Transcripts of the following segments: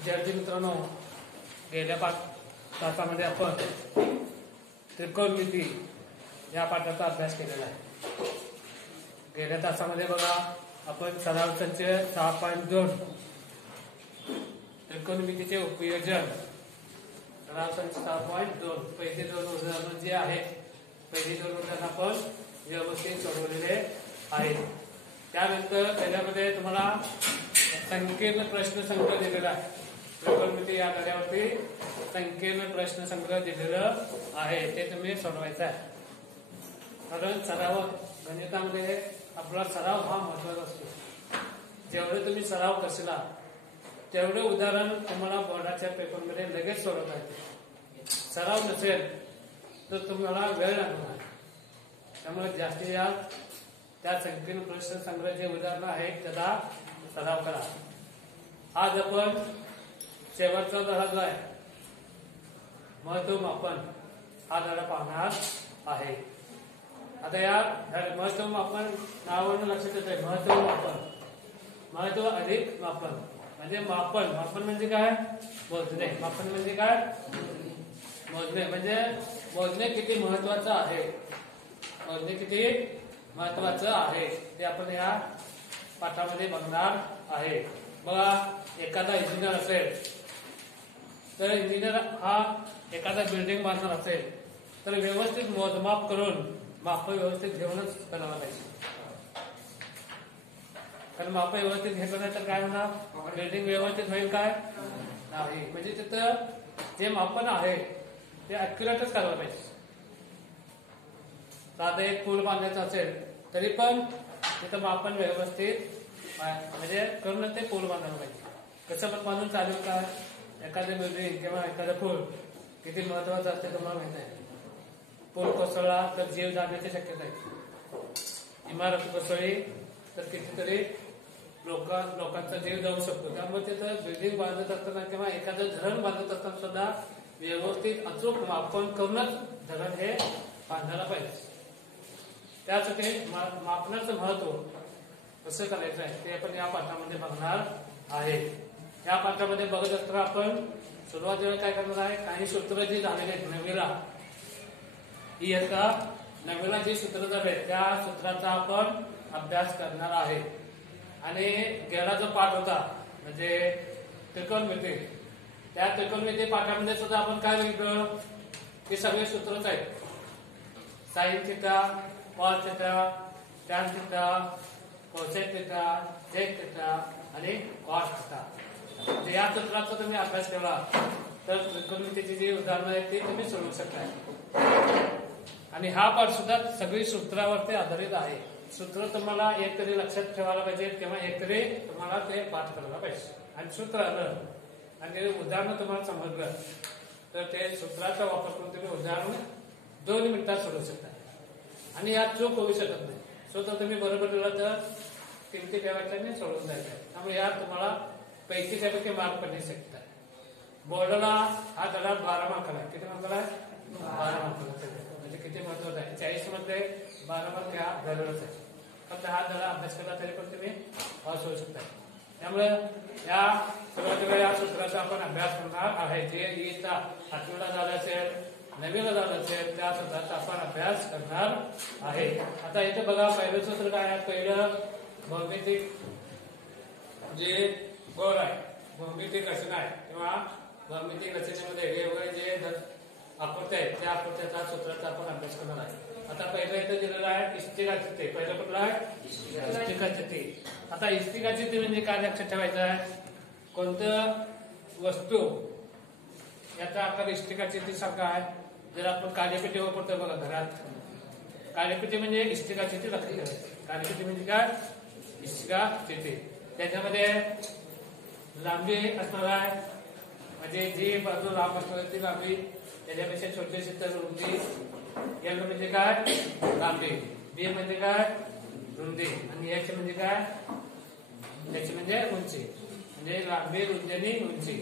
विद्यार्थी मित्रांनो, गेल्या तासामध्ये आपण त्रिकोणमिती या पाठाचा अभ्यास केलेला आहे. गेल्या तासामध्ये बघा आपण सराव संच 6.2 त्रिकोणमितीचे उपयोजन सराव संच 6.2 पहिली दोन उदाहरणं जी आहेत, पहिली दोन उदाहरणं आपण व्यवस्थित सोडवलेले आहेत. त्यानंतर त्याच्यामध्ये तुम्हाला संकीर्ण प्रश्न संग्रह दिलेला आहे. त्रिकोणमिती या धड्यावरती संकीर्ण प्रश्न संग्रह दिलेलं आहे, ते तुम्ही सोडवायचं आहे. कारण सराव गणितामध्ये आपला सराव हा महत्वाचा असतो. जेवढे तुम्ही सराव करशील तेवढे उदाहरण तुम्हाला बोर्डाच्या पेपरमध्ये लगेच सोडवता येते. सराव नसेल तर तुम्हाला वेळ लागणार. त्यामुळे जास्तीत जास्त त्या संकीर्ण प्रश्न संग्रह जे उदाहरणं आहेत त्याचा सराव करा. आज आपण शेवटचा धडा जो आहे महत्व मापन हा धडा पाहणार आहे. आता या महत्व मापन नावावरून लक्षात येते. महत्व मापन, महत्व अधिक मापन म्हणजे मापन. मापन म्हणजे काय? मोजणे. मापन म्हणजे काय? मोजणे. म्हणजे मोजणे किती महत्वाचं आहे, मोजणे किती महत्वाचं आहे ते आपण या पाठामध्ये बघणार आहे. बघा, एखादा इंजिनियर असेल तर इंजिनियर हा एखादा बिल्डिंग बांधणार असेल तर व्यवस्थित मोजमाप करून माप व्यवस्थित घेऊनच करावं पाहिजे. कारण माप व्यवस्थित घेतलं नाही तर काय होणार? बिल्डिंग व्यवस्थित होईल काय? नाही. म्हणजे तिथं जे मापन आहे ते अॅक्युरेटच करावं पाहिजे. साधं एक पूल बांधायचं असेल तरी पण तिथं मापन व्यवस्थित म्हणजे करून ते पूल बांधायला पाहिजे. कसं पण बांधून चालेल का? एखादं बिल्डिंग किंवा एखादं पूल किती महत्वाचं असते तुम्हाला माहित आहे. पूल कोसळला तर जीव जाण्याची शक्यता आहे. इमारत कोसळली तर कितीतरी लोकांचा जीव जाऊ शकतो. त्यामुळे तिथं बिल्डिंग बांधत असताना किंवा एखादं धरण बांधत असताना सुद्धा व्यवस्थित अचूक मापन करूनच धरण हे बांधायला पाहिजे. त्यासाठी मापनाचं महत्व कसं करायचं आहे ते आपण या पाठामध्ये बघणार आहे. या पाठामध्ये बघत असताना आपण सुरुवातीला काय करणार आहे, काही सूत्र जी झालेले आहेत नववीला, इयत्ता नववीला जी सूत्र झाले त्या सूत्राचा आपण अभ्यास करणार आहे. आणि गेला जो पाठ होता म्हणजे त्रिकोणमिती, त्या त्रिकोणमिती पाठामध्ये सुद्धा आपण काय बघितलं की सगळे सूत्रच आहेत. Sine theta, cos theta, tan theta, cosec theta, sec theta आणि कॉस थिटा. म्हणजे या सूत्राचा तुम्ही अभ्यास केला तर त्रिकोणमितीची जी उदाहरणं आहेत ती तुम्ही सोडवू शकता. आणि हा पाठ सुद्धा सगळी सूत्रावरती आधारित आहे. सूत्र तुम्हाला एक तरी लक्षात ठेवायला पाहिजे किंवा एक तरी तुम्हाला ते पाठ करायला पाहिजे. आणि सूत्र आलं आणि उदाहरण तुम्हाला समजलं तर ते सूत्राचा वापर करून तुम्ही उदाहरण 2 मिनिटात सोडवू शकता. आणि यात चूक होऊ शकत नाही. सूत्र तुम्ही बरोबर दिलं तर किमती ठेवायच्या सोडून जायचं. त्यामुळे यात तुम्हाला पैकी त्यापैकी मार्क पडणे शक्यता आहे. बोर्डाला हा धडा 12 मार्काला आहे. किती मार्काला आहे? 12 मार्काला. म्हणजे किती महत्वाचा आहे. 40 मध्ये 12 मार्क हा धडच आहे. फक्त हा धडा अभ्यास केला तरी पण तुम्ही पास होऊ शकता. त्यामुळे या सुरुवातीला या सूत्राचा आपण अभ्यास करणार आहे. जे इयत्ता 8वीला झाला असेल, 9वीला झाला असेल त्या सूत्राचा आपण अभ्यास करणार आहे. आता इथे बघा पहिलं सूत्र काय आहे. पहिलं भौमितिक जे गोल आहे, भौमितिक रचना आहे किंवा भौमितिक रचनेमध्ये वेगवेगळे जे आकृत्या आहेत त्या आकृत्याचा सूत्राचा आपण अभ्यास करणार आहे. आता पहिलं इथं दिलेलं आहे इष्टिकाचित्ते. पहिलं कुठलं आहे? इष्टिकाचित्ते. आता इष्टिकाचित्ते म्हणजे काय लक्षात ठेवायचं आहे, कोणतं वस्तू याचा आकार इष्टिकाचित्ते सारखा आहे. जर आपण कार्यपेटी वापरतो बघा घरात, कार्यपेटी म्हणजे इष्टिकाचित्ते लक्षात ठेवायचं. कार्यपेटी म्हणजे काय? इष्टिकाचित्ते. त्याच्यामध्ये लांबी असणार आहे, म्हणजे जी बाजू लांब असणार ती लांबी, त्याच्यापेक्षा छोटीशी तर रुंदी. एल म्हणजे काय? लांबी. बी म्हणजे काय? रुंदी. आणि एच म्हणजे काय? एच म्हणजे उंची. म्हणजे लांबी, रुंदी आणि उंची.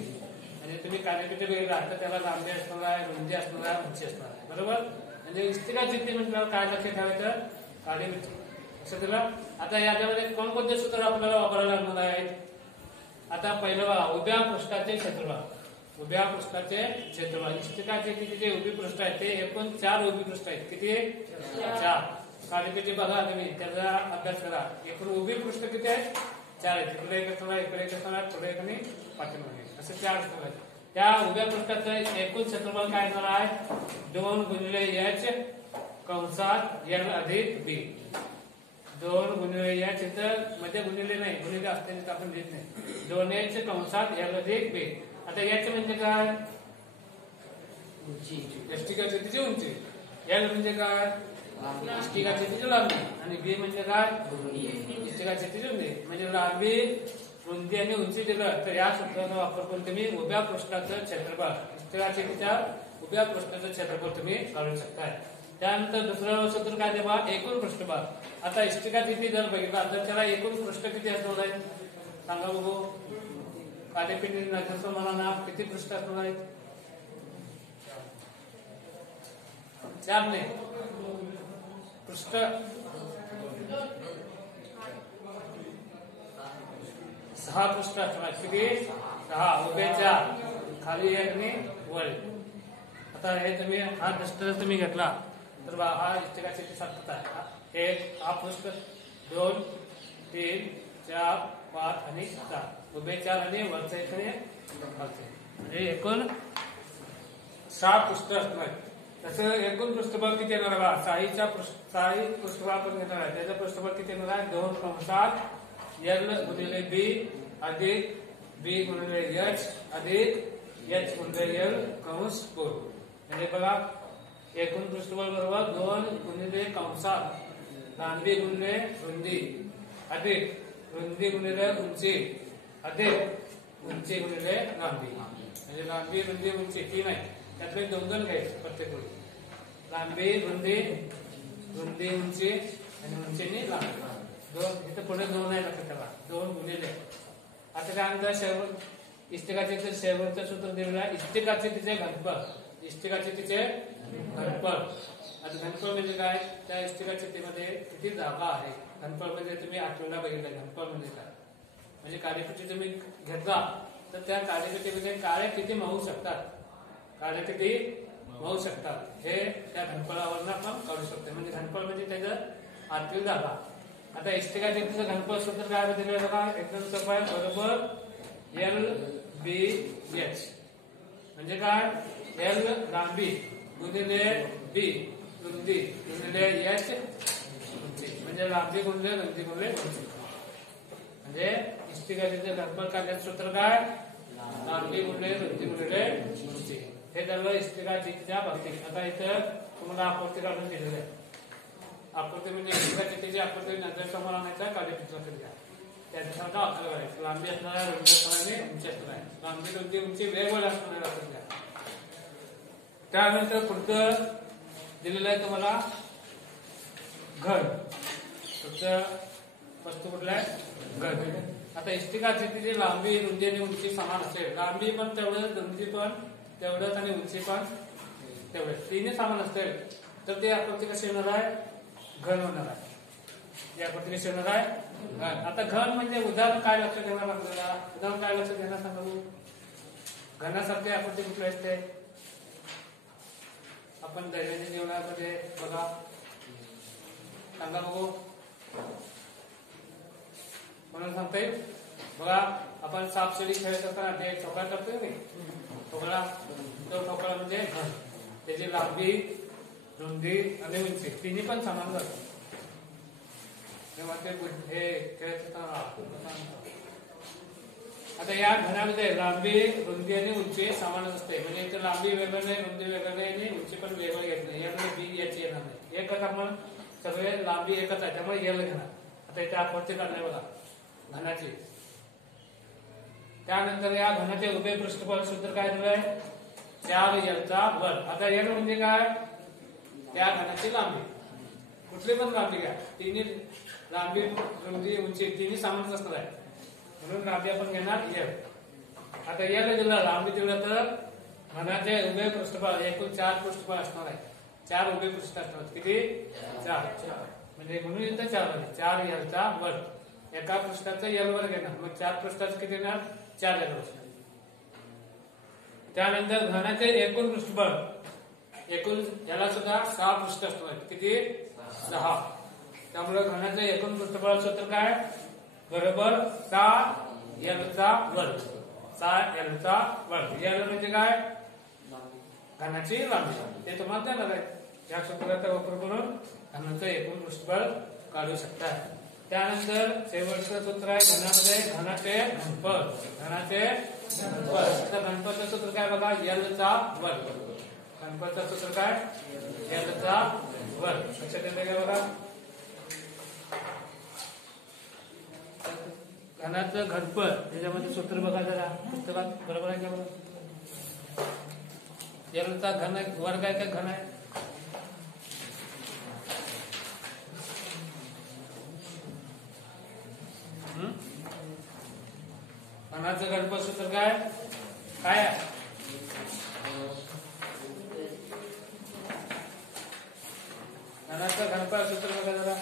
म्हणजे तुम्ही कार्यपेटी बघितला तर त्याला लांबी असणार आहे, रुंदी असणार आहे, उंची असणार आहे. बरोबर. म्हणजे इष्टिकाचित्ते म्हटल्यावर काय लक्षात ठेवायचं? कार्यपेटी असं दिलं. आता याच्यामध्ये कोणकोणते सूत्र आपल्याला वापरायला लागणार आहेत आता पहिलं बघा उभ्या पृष्ठाचे क्षेत्रफळ. उभ्या पृष्ठाचे क्षेत्रफळ इष्टिकाचे किती जे उभी पृष्ठ आहेत ते एकूण 4 उभी पृष्ठ आहेत. किती 4. काळीपेटी बघा तुम्ही त्याचा अभ्यास करा. एकूण उभी पृष्ठ किती आहेत 4 आहेत. इकडे एक असणार इकडे एक असणार पुढे एक आणि पाठीमागे असे 4 असणार आहेत. त्या उभ्या पृष्ठाचं एकूण क्षेत्रफळ काय येणार आहे 2 गुणिले h कंसात l अधिक b. 2 गुणिले h इथं मध्ये गुणिले नाही गुणिले असते तिथं आपण लिहित नाही. 2h कंसात l अधिक b. आता h म्हणजे काय इष्टिकाची तिची उंची. l म्हणजे काय इष्टिकाची तिची लांबी आणि b म्हणजे काय इष्टिकाची तिची रुंदी. म्हणजे लांबी रुंदी आणि उंची दिलं तर या सूत्राचा वापर करून तुम्ही उभ्या पृष्ठाचं क्षेत्रफळ इष्टिकाची तिच्या उभ्या पृष्ठाचं क्षेत्रफळ तुम्ही काढू शकता. त्यानंतर दुसरं सूत्र काय ते बघा एकूण पृष्ठभाग. आता इष्टिका किती जर बघितला तर त्याला एकूण पृष्ठ किती असणार आहे सांगा बघू. काळेपेटी नजर मला ना किती पृष्ठ असणार आहेत 4 ने पृष्ठ 6 पृष्ठ असणार. किती 6 उभे 4 खाली 1 आणि वर. आता हे तुम्ही हा दृष्टांत तुम्ही घेतला तर हा इष्टिकाची सातत्य आहे. 1 हा पृष्ठ 2 3 4 5 आणि 7 उभे 4 आणि वरचे 1 आणि खालचे म्हणजे एकूण 6 पृष्ठ असणार. तसं एकूण पृष्ठभाग किती येणार आहे 6 पृष्ठभाग पण घेणार आहे. त्याचं पृष्ठभाग किती येणार आहे 2 कंसात l गुणिले b अधिक b गुणिले h अधिक h गुणिले l कंस पूर्ण. म्हणजे बघा एकूण पृष्ठभाग बरोबर 2 गुणिले कंसात लांबी गुणिले रुंदी अधिक रुंदी गुणिले उंची अधिक उंची गुणिले लांबी. म्हणजे लांबी रुंदी उंची 3 आहे त्यातले 2 घ्यायचे प्रत्येक वेळी. लांबी रुंदी रुंदी उंची आणि उंची आणि लांबी 2. इथं पुढे 2 आहे लक्षात ठेवा 2 गुणिले. आता त्यानंतर शेवट इष्टिकाचे शेवटचं सूत्र दिलेलं आहे इष्टिकाचे तिचे घनफळ. इष्टिकाचे तिचे घनफळ. आता घनफळ म्हणजे काय त्या इष्टिकाचे मध्ये किती जागा आहे. घनफळ म्हणजे तुम्ही आठवड्याला बघितलं घनफळ म्हणजे काय म्हणजे काळीपेटी तुम्ही घेतला तर त्या काळीपेटीमध्ये काळे किती मावू शकतात काळे किती मावू शकतात हे त्या घनफळावरून आपण काढू शकतो. म्हणजे घनफळ म्हणजे त्याचं आतील जागा. आता इष्टिकाचे तिचं घनफळ सूत्र काय दिलेलं बघा एकदम सोपं आहे बरोबर l b h. म्हणजे काय l लांबी गुणिले b रुंदी गुणिले h उंची. म्हणजे लांबी गुणिले रुंदी गुणिले उंची. म्हणजे इष्टिकाचे घनफळ काढण्याचं सूत्र काय लांबी गुणिले रुंदी गुणिले उंची. हे झालं इष्टिकाच्या बाबतीत. आता इथं तुम्हाला आकृती काढून दिलेली आहे. आकृती म्हणजे इष्टिकाची आकृती नंतर समोर आणायचा काळीपेटीला घ्या. त्याच्यासाठी अक्षर करायचं लांबी असणार आहे रुंदी असणार आहे उंची असणार आहे. लांबी रुंदी उंची वेगवेगळ्या असणार आहे लक्षात घ्या. त्यानंतर पुढचं दिलेलं आहे तुम्हाला घन. पुढचं वस्तू कुठला आहे घन. आता इष्टिकाची तिची लांबी रुंदी आणि उंची समान असेल. लांबी पण तेवढंच रुंदी पण तेवढंच आणि उंची पण तेवढंच तिन्ही समान असतील तर ते आकृती कशी येणार आहे घन होणार आहे. ही आकृती कशी होणार आहे घन. आता घन म्हणजे उदाहरण काय लक्षात घेणार आपल्याला उदाहरण काय लक्षात घेणार सांगू. घनासारखी आकृती कुठली असते आपण दैनंदिन जीवनामध्ये बघा सांगा बघू म्हणून सांगता येईल बघा. आपण सापशिडी खेळत असताना ते ठोकळा करतोय नाही ठोकळा. तो ठोकळा म्हणजे घन. त्याची लांबी रुंदी आणि उंची तिन्ही पण समान जातात. तेव्हा ते हे खेळत असताना आता या घनामध्ये लांबी रुंदी आणि उंची समानच असते. म्हणजे इथे लांबी वेगळं नाही रुंदी वेगळं नाही आणि उंची पण वेगळं घेत नाही. यामध्ये बी याची येणार नाही. एकच आपण सगळे लांबी एकच आहे त्यामुळे एल घेणार. आता इथे आकृती काढली बघा घनाची. त्यानंतर या घनाचे उभे पृष्ठफळ सूत्र काय दिलंय 4l चा वर्ग. आता l म्हणजे काय त्या घनाची लांबी कुठली पण लांबी घ्या तिन्ही लांबी रुंदी उंची तिन्ही समान असणार आहे म्हणून लांबी आपण घेणार l. आता l दिला लांबी दिलं तर घनाचे उभे पृष्ठफळ एकूण 4 पृष्ठफळ असणार आहे. 4 उभे पृष्ठ असणार किती 4 म्हणजे म्हणून इथं 4 आले 4l चा वर्ग. एका पृष्ठाचं एल वर्ग येणार, मग 4 पृष्ठाचं किती येणार 4 एल वर्ग. त्यानंतर घनाचे एकूण पृष्ठबळ, एकूण याला सुद्धा 6 पृष्ठ असणार, किती 6. त्यामुळे घनाचं एकूण पृष्ठबळ सूत्र काय बरोबर 6L चा वर्ग. 6L चा वर्ग. L म्हणजे काय घनाची लांबी, ते तुम्हाला देणार आहे. या सूत्राचा वापर करून घनाचं एकूण पृष्ठबळ काढू शकता. त्यानंतर शेवटचं सूत्र आहे घनामध्ये घनाचे घनफळ. घनाचे घनफळ. तर घनफळचं सूत्र काय बघा L चा वर्ग. घनफळचं सूत्र काय L चा वर्ग. लक्षात येते का बघा. घनाचं घनफळ त्याच्यामध्ये सूत्र बघा जरा पुस्तकात बरोबर आहे का बघा. L चा घन वर्ग आहे का घन आहे. घनाचं घनफळ सूत्र काय काय आहे. घनाचं घनफळ सूत्र बघा जरा.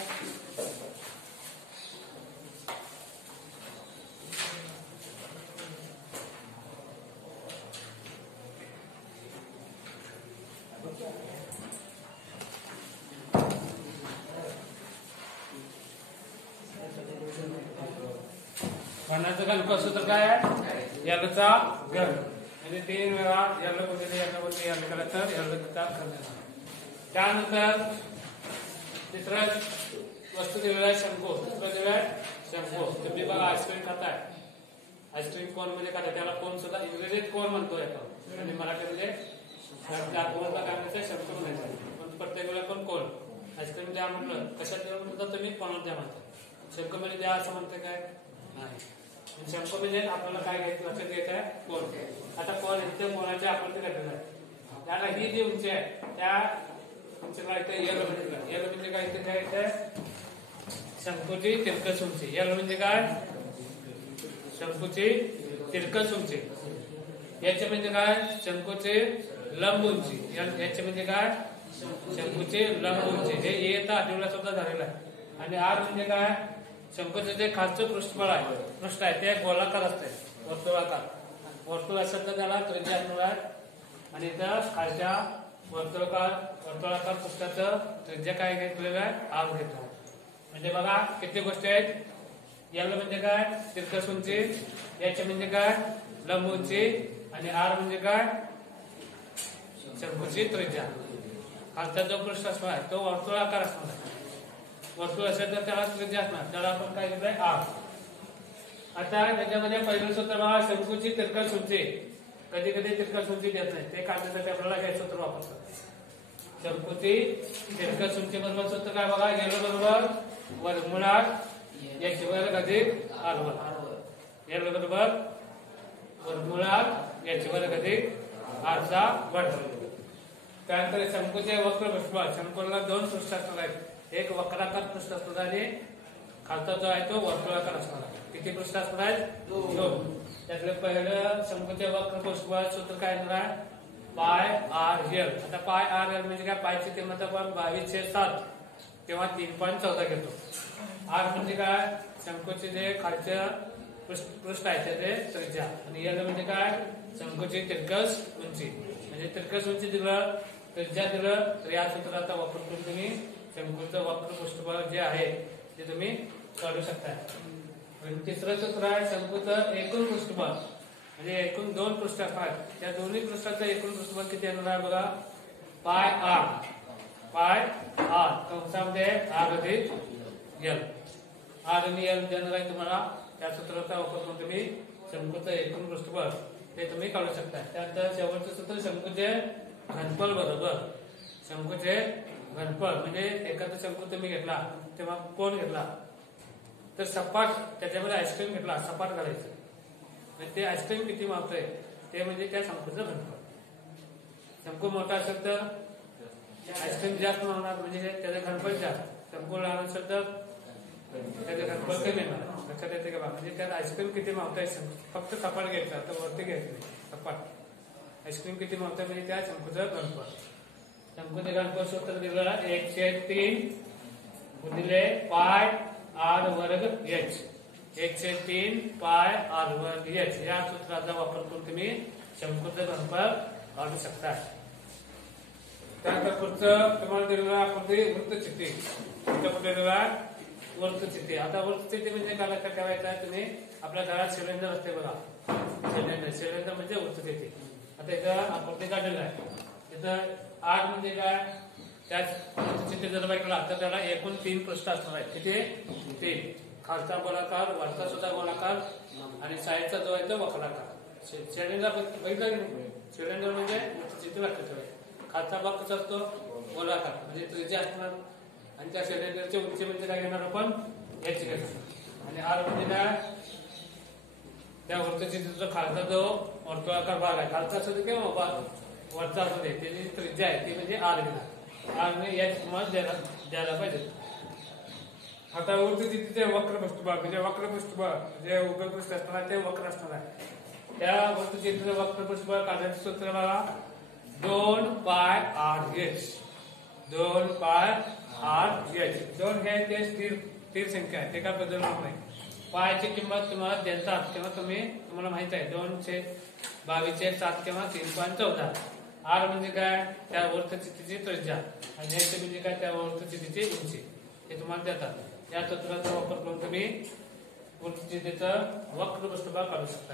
घनाचं घनफळ सूत्र काय आहे L चा घन. म्हणजे 3 वेळा L गुणिले L वरती L केला तर L चा घन. त्यानंतर तिसरा वस्तू दिलेला आहे शंकू. दुसरा दिलेला आहे शंकू. तुम्ही बघा आईस्क्रीम खाताय, आईस्क्रीम कोण मध्ये खाताय, त्याला कोण सुद्धा इंग्रजीत कोण म्हणतोय आपण आणि मराठीमध्ये कोणला काय म्हणतात शंकू म्हणायचं. पण प्रत्येक वेळेला पण कोण आईस्क्रीम द्या म्हटलं कशात द्या म्हटलं तुम्ही कोणाला द्या म्हणता. शंकू मध्ये द्या असं म्हणते काय नाही. शंकू म्हणजे आपल्याला काय घ्यायचं लक्षात घ्यायचं आहे कोण. आता कोण इथे कोणाच्या आकृती घडलेलं आहे. त्याला ही जी उंची आहे त्या उंचीला इथे L म्हणजे L म्हणजे काय इथे काय येते शंकूची तिरकस उंची. L म्हणजे काय शंकूची तिरकस उंची. याचे म्हणजे काय शंकूचे लंब उंची. याचे म्हणजे काय शंकूचे लंब उंची. हे येता आठवड्याला सुद्धा झालेला आहे. आणि R म्हणजे काय शंकूचे जे खालचं पृष्ठबळ आहे पृष्ठ आहे ते गोलाकार असते वर्तुळाकार. वर्तुळ असेल तर त्याला त्रिज्या असणार आहे. आणि इथं खालच्या वर्तुळाकार पृष्ठाचं त्रिज्या काय घेतलेलं आहे R घेतलं. म्हणजे बघा किती गोष्टी आहेत. L म्हणजे काय तिरकस उंची, H म्हणजे काय लंब उंची आणि R म्हणजे काय शंकूची त्रिज्या. खालचा जो पृष्ठ असणार आहे तो वर्तुळाकार असणार आहे. वर्तुळ असेल तर त्याला त्रिज्या असणार, त्याला आपण काय घेतलंय R. आता त्याच्यामध्ये पहिलं सूत्र बघा शंकूची तिरकस उंची. कधी कधी तिरकस उंची देत नाही ते काढण्यासाठी आपल्याला हे सूत्र वापरतात. शंकूची तिरकस उंची बरोबर सूत्र काय बघा L बरोबर वर्गमुळात H वर्ग अधिक R वर्ग. L बरोबर वर्गमुळात H वर्ग अधिक R चा वर्ग. त्यानंतर शंकूचे वक्र पृष्ठबळ. शंकूला 2 पृष्ठ असणार आहेत. एक वक्राकार पृष्ठ असणार आणि खालचा जो आहे तो वर्तुळाकार असणार आहे. किती पृष्ठ असणार आहेत 2. त्यातले पहिलं शंकूचे वक्र पृष्ठबळ सूत्र काय येणार आहे πRL. आता πRL म्हणजे काय पायची किंमत आपण 22/7 किंवा 3.14 घेतो. R म्हणजे काय शंकूचे जे खालच्या पृष्ठ आहे त्याचे त्रिज्या. आणि L म्हणजे काय शंकूची तिरकस उंची. म्हणजे तिरकस उंची दिलं त्रिज्या दिलं तर या सूत्राचा वापर करून तुम्ही शंकूचं वक्र पृष्ठबळ जे आहे ते तुम्ही काढू शकता. तिसरं सूत्र आहे शंकूचं एकूण पृष्ठबळ. म्हणजे एकूण 2 पृष्ठ असतात त्या दोन्ही पृष्ठाचं एकूण पृष्ठबळ किती येणार आहे बघा πR. πR कंसामध्ये R अधिक L. R आणि L देणार आहे तुम्हाला. त्या सूत्राचा वापर करून तुम्ही शंकूचं एकूण पृष्ठबळ ते तुम्ही काढू शकता. त्यानंतर शेवटचं सूत्र शंकूचे घनफळ बरोबर. शंकूचे घनफळ म्हणजे एखादा शंकू तुम्ही घेतला तेव्हा कोण घेतला तर सपाट त्याच्यामध्ये आईस्क्रीम घेतला सपाट करायचं. म्हणजे ते आईस्क्रीम किती मापतंय ते म्हणजे त्या शंकूचं घनफळ. शंकू मोठा असेल तर आईस्क्रीम जास्त होणार म्हणजे त्याचं घनफळ जास्त. शंकू लहान असेल तर त्याचं घनफळ कमी येणार. लक्षात येते का म्हणजे त्यात आईस्क्रीम किती मापताय फक्त सपाट घ्यायचा तर वरती घ्यायचं नाही. सपाट आईस्क्रीम किती मापताय म्हणजे त्या शंकूचं घनफळ. शंकूचे घनफळ सूत्र दिलं 1/3 गुणिले πR वर्ग H. 1/3 पाय आर वर्ग एच या सूत्राचा वापर करून तुम्ही शंकूचं घनफळ काढू शकता. त्यानंतर पुढचं तुम्हाला दिलेलं आकृती वृत्तचित्ती. इथं कुठे दिलं वृत्तचित्ती. आता वृत्तचित्ती म्हणजे काय लक्षात ठेवायचं आहे, तुम्ही आपल्या घरात सिलेंडर असते बघा, सिलेंडर म्हणजे वृत्तचित्ती. आता इथं आकृती काढलेलं आहे. इथं आर म्हणजे काय, त्याच वृत्तचित्ती जर बघितला तर त्याला एकूण 3 पृष्ठ असणार आहेत. किती? 3. खालचा गोलाकार, वरचा सुद्धा गोलाकार आणि साईडचा जो आहे तो वक्राकार. सिलेंडर बघितलं की नाही, सिलेंडर म्हणजे वृत्तचित्ती लक्षात ठेवायचं. खालचा भाग कसा असतो, गोलाकार म्हणजे त्रिज्या असणार आणि त्या सिलेंडरची उंची म्हणजे काय घेणार आपण, एच घेणार. आणि आर म्हणजे काय, त्या वृत्तचित्तीचा खालचा जो वर्तुळाकार भाग आहे, खालचा असू दे किंवा वरचा असू दे, त्याची त्रिज्या आहे ती म्हणजे आर घेणार. आर ने एच तुम्हाला द्यायला पाहिजे. आता वृत्तचित्तीचे वक्र पृष्ठभाग म्हणजे वक्र पृष्ठभाग जे उभे पृष्ठ असणार ते वक्र असणार आहे. त्या वृत्तचित्तीचे वक्र पृष्ठभाग काढण्याचं सूत्र बघा, 2 पाय आर एच. 2 पाय आर एच. 2 हे ते स्थिर संख्या आहे, ते काय बदलणार नाही. पायची किंमत तुम्हाला देतात तेव्हा तुम्हाला माहित आहे 2/22/7 किंवा 3.14. आर म्हणजे काय, त्या वृत्तचित्तीची त्रिज्या आणि एच म्हणजे काय, त्या वृत्तचित्तीची उंची. हे तुम्हाला देतात. या सूत्राचा वापर करून तुम्ही वृत्तचित्तीचं वक्र पृष्ठभाग काढू शकता.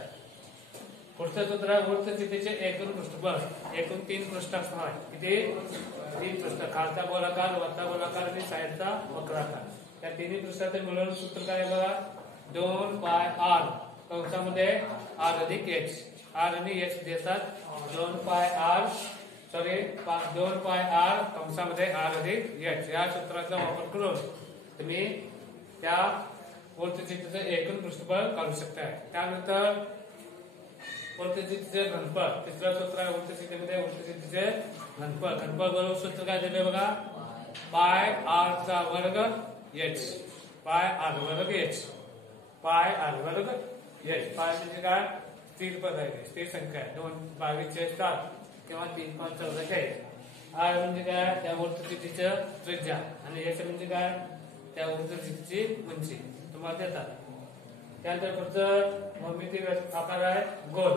पुढचं सूत्र वृत्तचित्तीचे एकूण पृष्ठभाग. एकूण 3 पृष्ठ असणार आहे. किती? 3 पृष्ठ. खालचा गोलाकार, वरचा गोलाकार आणि साईडचा वक्राकार. त्या तिन्ही पृष्ठाचं मिळून सूत्र काय बघा, 2 पाय आर कंसामध्ये आर अधिक एच. आर आणि एच देतात 2 पाय आर कंसामध्ये आर अधिक एच. या सूत्राचा वापर करून तुम्ही त्या वृत्तचित्तीचं एकूण पृष्ठभाग काढू शकता. त्यानंतर वृत्तचित्तीचे घनफळ. तिसरं सूत्र आहे वृत्तचित्तीमध्ये वृत्तचित्तीचे घनफळ. घनफळ बरोबर सूत्र काय दिले बघा, पाय आर चा वर्ग एच. पाय आर वर्ग एच. पाय आर वर्ग एच. पाय म्हणजे काय, स्थिर पद आहे, स्थिर संख्या आहे. 2/22/7 किंवा 3.14. आर म्हणजे काय, त्या वृत्तचित्तीचं त्रिज्या आणि एच म्हणजे काय, त्या वृत्तचित्तीची उंची तुम्हाला देतात. त्यानंतर पुढचं भौमितिक आकार आहे गोल.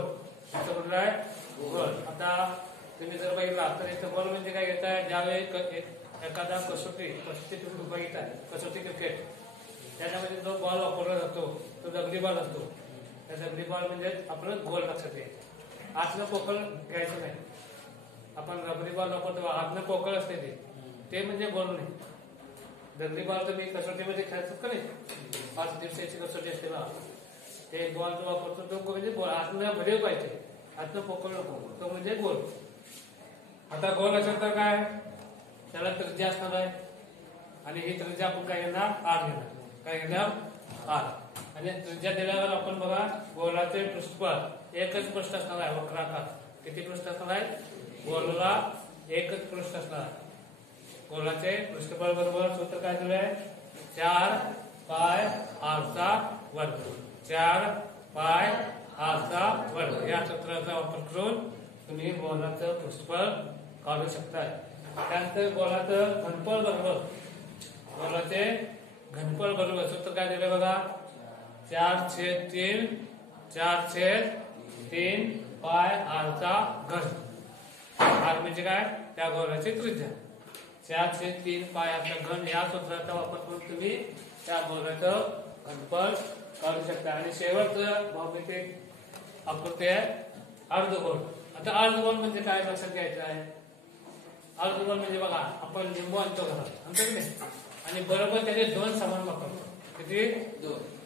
कुठला आहे, गोल. आता तुम्ही जर बघितला तर इथं गोल म्हणजे काय घेताय, ज्यावेळी एखादा कसोटी क्रिकेट बघितलाय, कसोटी क्रिकेट, त्याच्यामध्ये जो बॉल वापरला जातो तो दगडी बॉल असतो. त्या दगडी बॉल म्हणजे आपण गोल लक्षात येईल. आतनं पोकळ घ्यायचं नाही. आपण रबरी बॉल वापरतो, आतनं पोकळ असते ते म्हणजे गोल नाही. दगडी बॉल तुम्ही कसोटीमध्ये खेळतात का नाही, 5 दिवसाची कसोटी असते ना, ते बॉल जो वापरतो तो म्हणजे गोल. आतनं भरीव पाहिजे, आतनं पोकळ नको, तो म्हणजे गोल. आता गोल असेल तर काय, त्याला त्रिज्या असणार आहे आणि ही त्रिज्या आपण काय घेणार, आर घेणार. काय घेणार, आर. आणि त्रिज्या दिल्यावर आपण बघा गोलाचे पृष्ठभाग एकच पृष्ठ असणार आहे, वक्राकार. किती पृष्ठ असणार आहे, गोलाला एकच पृष्ठ असणार आहे. गोलाचे पृष्ठभाग बरोबर सूत्र काय दिलंय, 4 पाय आर चा वर्ग. 4 पाय आर चा वर्ग. या सूत्राचा वापर करून तुम्ही गोलाचं पृष्ठभाग काढू शकता. त्यानंतर गोलाचं घनफळ बरोबर, गोलाचे घनफळ बरोबर सूत्र काय दिलं बघा, 4/3 पाय आर चा घन. आर म्हणजे काय, त्या गोलाची त्रिज्या. 4/3 पाय आर चा घन. या सूत्राचा वापर करून तुम्ही त्या गोलाचं घनफळ काढू शकता. आणि शेवटचं भौमितिक आकृती आहे अर्धगोल. आता अर्धगोल म्हणजे काय लक्षात घ्यायचं आहे, अर्धगोल म्हणजे बघा आपण लिंबू आणतो घरात, आणतो की नाही, आणि बरोबर त्याचे 2 समान भाग करतो. किती,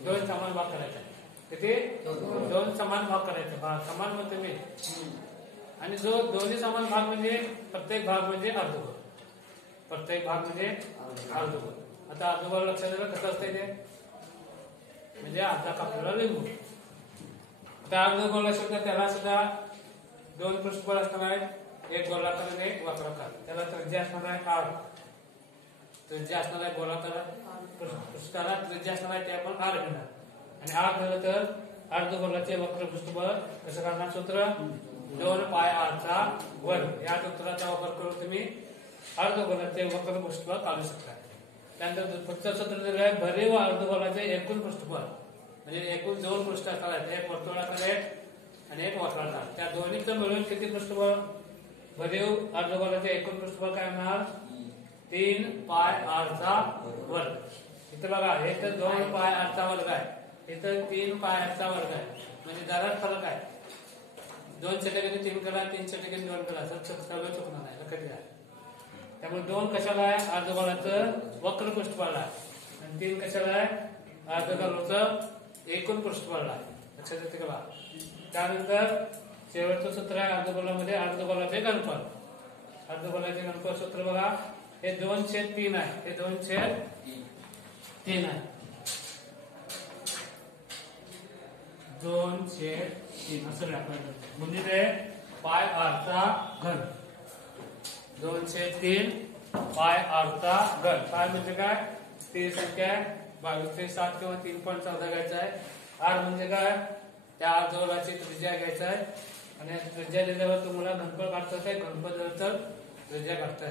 2 समान भाग करायचे. किती, 2 समान भाग करायचे. समान म्हणतो मी. आणि जो दोन्ही समान भाग म्हणजे प्रत्येक भाग म्हणजे अर्धगोल. प्रत्येक भाग म्हणजे अर्धगोल. आता अर्धगोल लक्षात आलं कसं असतंय ते, म्हणजे अर्धा कापलेला लिंबू. आता अर्धगोल असेल तर त्याला सुद्धा 2 पृष्ठभाग असणार आहे, एक गोलाकार आणि एक वक्राकार. त्याला त्रिज्या असणार आहे आर. त्रिज्या असणार आहे गोलाकार पृष्ठाला त्रिज्या असणार आहे, ते आपण आर घेणार. आणि आर झालं तर अर्धगोलाचे वक्र पृष्ठभाग कसं करणार, सूत्र 2 पाय आर चा वर्ग. या सूत्राचा वापर करून तुम्ही अर्धगोलाचे वक्र पृष्ठभाग काढू शकता. त्यानंतर पुढचं सूत्र दिलं आहे भरीव अर्धगोलाचे एकूण पृष्ठभाग. म्हणजे एकूण 2 पृष्ठाकार आहेत, एक वर्तुळाकार आहे आणि एक वर्तुळाकार. त्या दोन्हीचं मिळून किती पृष्ठबळ? भरीव अर्धगोलाचे एकूण पृष्ठबळ काय होणार? 3 पाय r चा वर्ग. इथं बघा, हे तर 2 पाय r चा वर्ग आहे, इथं 3 पाय r चा वर्ग आहे, म्हणजे जराच फरक आहे. 2 च्या ठिकाणी 3 करा, 3 च्या ठिकाणी 2 करा, सगळं चुकणार नाही, लक्षात घ्या. त्यामुळे 2 कशाला आहे? अर्धगोलाचं वक्र पृष्ठबळ आहे, आणि 3 कशाला आहे? अर्धगोलाचं एकूण पृष्ठबळ आहे. लक्षात येते का? त्यानंतर शेवटचं सूत्र आहे अर्धगोलामध्ये अर्धगोलाचे घनफळ. अर्धगोलाचे घनफळ सूत्र बघा, हे 2/3 आहे, हे 2/3 आहे, 2/3 असं दाखवायचं. म्हणजे ते पाय r चा घन, 2/3 पाय r चा घन. पाय म्हणजे काय? स्थिर संख्या आहे, 22/7 किंवा 3.14 घ्यायचा आहे. r म्हणजे काय? त्या अर्धगोलाची त्रिज्या घ्यायचा आहे, आणि त्रिज्या दिल्यावर तुम्हाला घनफळ काढता येते, घनफळ दिलं तर त्रिज्या काढता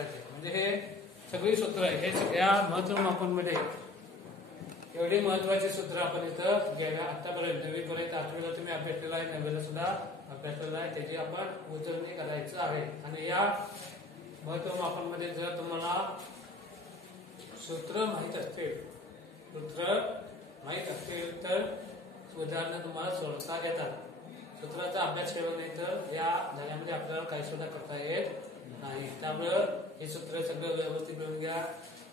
येते. म्हणजे हे सगळी सूत्र आहे. हे सगळ्या महत्त्वमापनमध्ये एवढी महत्वाची सूत्र आपण इथं गेल्या आतापर्यंत 9वी-पर्यंत 8वीला तुम्ही अभ्यासलेला आहे, 9वीला सुद्धा अभ्यासलेला आहे, त्याची आपण उजळणी करायचं आहे. आणि या महत्त्वमापनमध्ये जर तुम्हाला सूत्र माहित असतील तर उदाहरणं तुम्हाला सोडवता येतात. सूत्राचा अभ्यास केला नाही तर या धड्यामध्ये आपल्याला काही सुद्धा करता येत नाही. त्यामुळं हे सूत्र सगळं व्यवस्थित मिळून घ्या,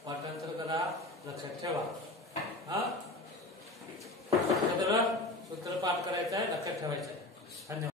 पाठांतर करा, लक्षात ठेवा. सूत्र पाठ करायचं आहे, लक्षात ठेवायचं आहे. धन्यवाद.